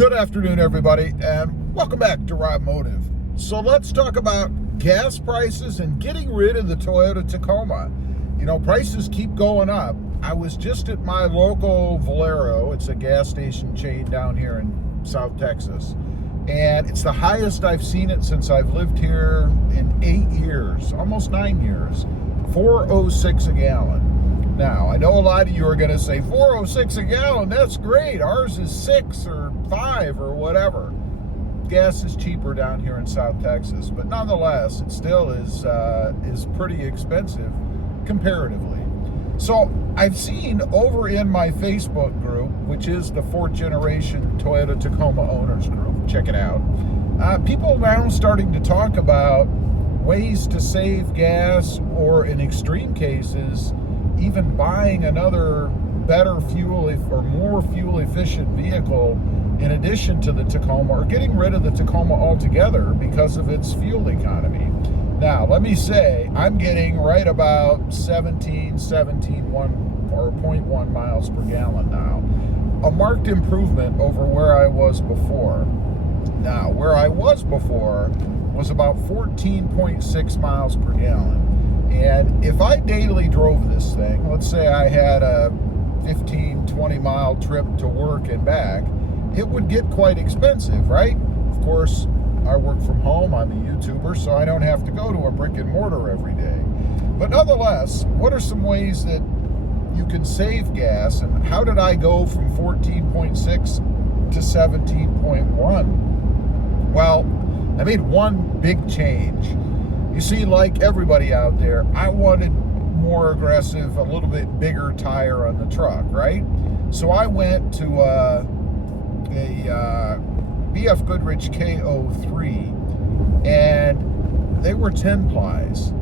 Good afternoon, everybody, and welcome back to RobMotive. So let's talk about gas prices and getting rid of the Toyota Tacoma. You know, prices keep going up. I was just at my local Valero. It's a gas station chain down here in South Texas. And it's the highest I've seen it since I've lived here in 8 years, almost 9 years, $4.06 a gallon. Now, I know a lot of you are going to say, $4.06 a gallon, that's great. Ours is 6 or 5 or whatever. Gas is cheaper down here in South Texas, but nonetheless, it still is pretty expensive comparatively. So I've seen over in my Facebook group, which is the 4th generation Toyota Tacoma owners group, check it out, people now starting to talk about ways to save gas, or in extreme cases, even buying another better fuel or more fuel efficient vehicle in addition to the Tacoma, or getting rid of the Tacoma altogether because of its fuel economy. Now, let me say, I'm getting right about 0.1 miles per gallon now. A marked improvement over where I was before. Now, where I was before was about 14.6 miles per gallon. And if I daily drove this thing, let's say I had a 15, 20 mile trip to work and back, it would get quite expensive, right? Of course, I work from home, I'm a YouTuber, so I don't have to go to a brick and mortar every day. But nonetheless, what are some ways that you can save gas, and how did I go from 14.6 to 17.1? Well, I made one big change. You see, like everybody out there, I wanted more aggressive, a little bit bigger tire on the truck, right? So I went to a BF Goodrich KO3, and they were 10 plies,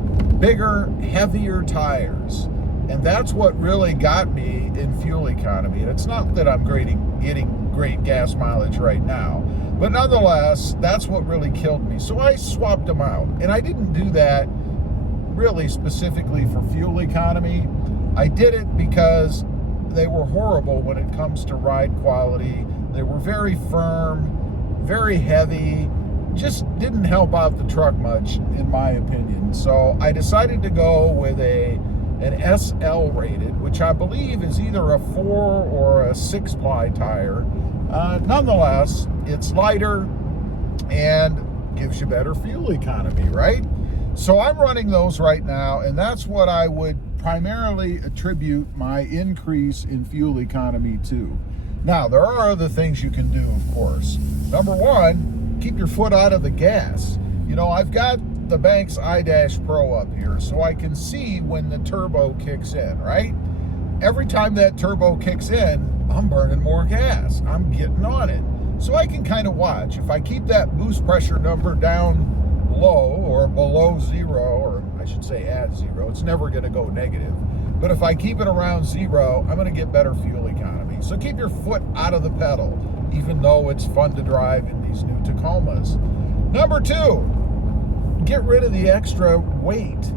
bigger, heavier tires. And that's what really got me in fuel economy. And it's not that I'm getting great gas mileage right now, but nonetheless, that's what really killed me. So I swapped them out. And I didn't do that really specifically for fuel economy. I did it because they were horrible when it comes to ride quality. They were very firm, very heavy, just didn't help out the truck much, in my opinion. So I decided to go with an SL rated, which I believe is either a 4 or a 6 ply tire. Nonetheless, it's lighter and gives you better fuel economy, right? So I'm running those right now, and that's what I would primarily attribute my increase in fuel economy to. Now, there are other things you can do, of course. Number one, keep your foot out of the gas. You know, I've got the Banks iDash Pro up here, so I can see when the turbo kicks in, right? Every time that turbo kicks in, I'm burning more gas. I'm getting on it. So I can kind of watch. If I keep that boost pressure number down low or below 0, or I should say at 0, it's never going to go negative. But if I keep it around 0, I'm going to get better fuel economy. So keep your foot out of the pedal, even though it's fun to drive in these new Tacomas. Number 2, get rid of the extra weight.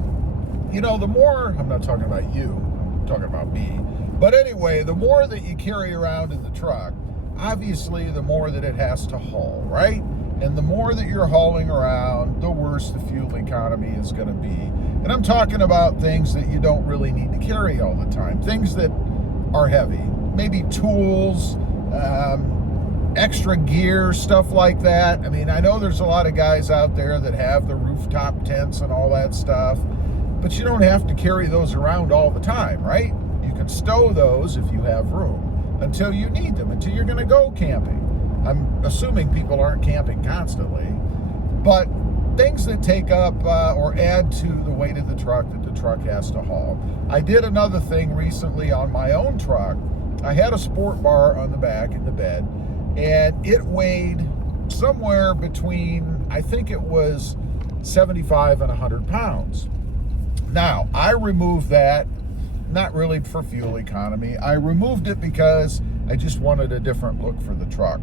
You know, the more, I'm not talking about you, I'm talking about me. But anyway, the more that you carry around in the truck, obviously the more that it has to haul, right? And the more that you're hauling around, the worse the fuel economy is going to be. And I'm talking about things that you don't really need to carry all the time. Things that are heavy. Maybe tools, extra gear, stuff like that. I mean, I know there's a lot of guys out there that have the rooftop tents and all that stuff, but you don't have to carry those around all the time, right? You can stow those if you have room until you need them, until you're going to go camping. I'm assuming people aren't camping constantly, but things that take up or add to the weight of the truck that the truck has to haul. I did another thing recently on my own truck. I had a sport bar on the back in the bed, and it weighed somewhere between, I think it was 75 and 100 pounds. Now, I removed that, not really for fuel economy. I removed it because I just wanted a different look for the truck.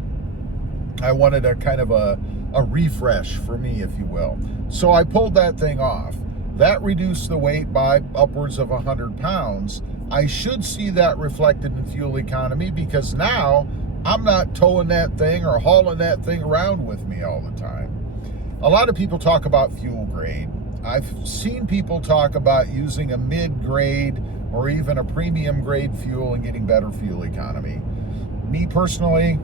I wanted a kind of a refresh for me, if you will. So I pulled that thing off. That reduced the weight by upwards of 100 pounds. I should see that reflected in fuel economy because now I'm not towing that thing or hauling that thing around with me all the time. A lot of people talk about fuel grade. I've seen people talk about using a mid-grade or even a premium grade fuel and getting better fuel economy. Me personally,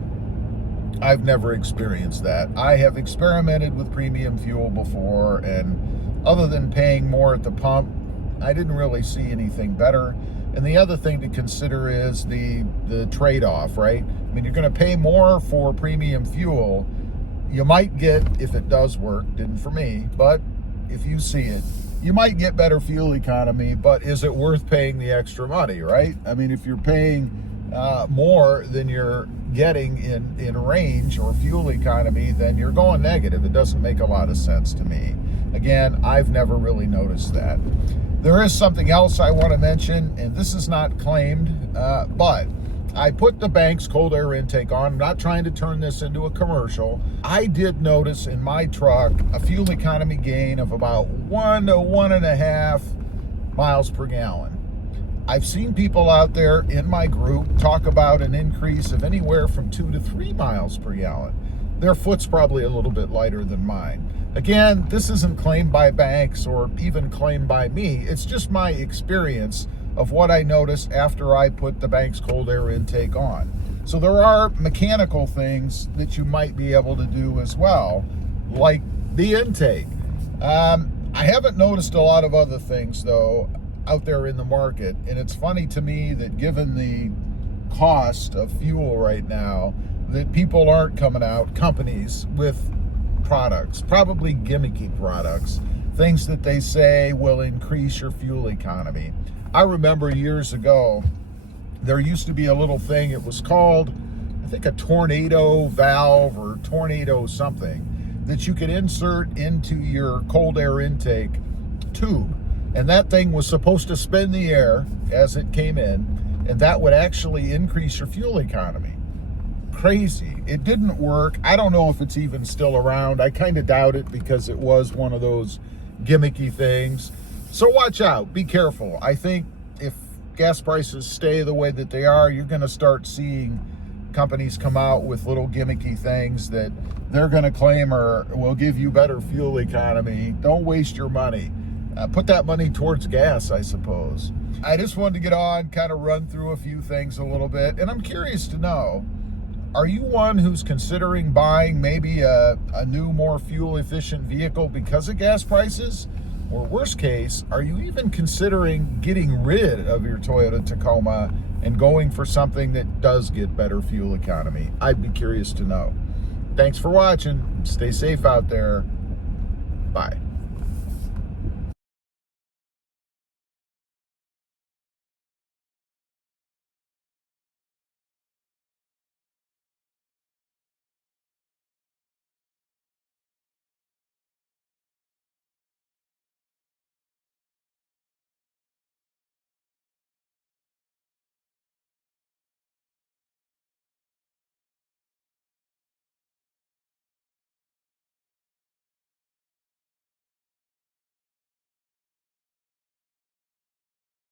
I've never experienced that. I have experimented with premium fuel before, and other than paying more at the pump, I didn't really see anything better. And the other thing to consider is the trade-off, right? I mean, you're going to pay more for premium fuel. You might get, if it does work, didn't for me, but if you see it, you might get better fuel economy, but is it worth paying the extra money, right? I mean, if you're paying more than you're getting in range or fuel economy, then you're going negative. It doesn't make a lot of sense to me. Again, I've never really noticed that. There is something else I want to mention, and this is not claimed, but I put the Banks cold air intake on. I'm not trying to turn this into a commercial. I did notice in my truck a fuel economy gain of about 1 to 1.5 miles per gallon. I've seen people out there in my group talk about an increase of anywhere from 2 to 3 miles per gallon. Their foot's probably a little bit lighter than mine. Again, this isn't claimed by Banks or even claimed by me. It's just my experience of what I noticed after I put the Banks cold air intake on. So there are mechanical things that you might be able to do as well, like the intake. I haven't noticed a lot of other things though out there in the market, and it's funny to me that given the cost of fuel right now, that people aren't coming out, companies, with products, probably gimmicky products, things that they say will increase your fuel economy. I remember years ago, there used to be a little thing, it was called, I think, a tornado valve or tornado something, that you could insert into your cold air intake tube. And that thing was supposed to spin the air as it came in, and that would actually increase your fuel economy. Crazy. It didn't work. I don't know if it's even still around. I kind of doubt it because it was one of those gimmicky things. So watch out. Be careful. I think if gas prices stay the way that they are, you're going to start seeing companies come out with little gimmicky things that they're going to claim will give you better fuel economy. Don't waste your money. Put that money towards gas, I suppose. I just wanted to get on, kind of run through a few things a little bit, and I'm curious to know, are you one who's considering buying maybe a new, more fuel-efficient vehicle because of gas prices? Or worst case, are you even considering getting rid of your Toyota Tacoma and going for something that does get better fuel economy? I'd be curious to know. Thanks for watching. Stay safe out there. Bye.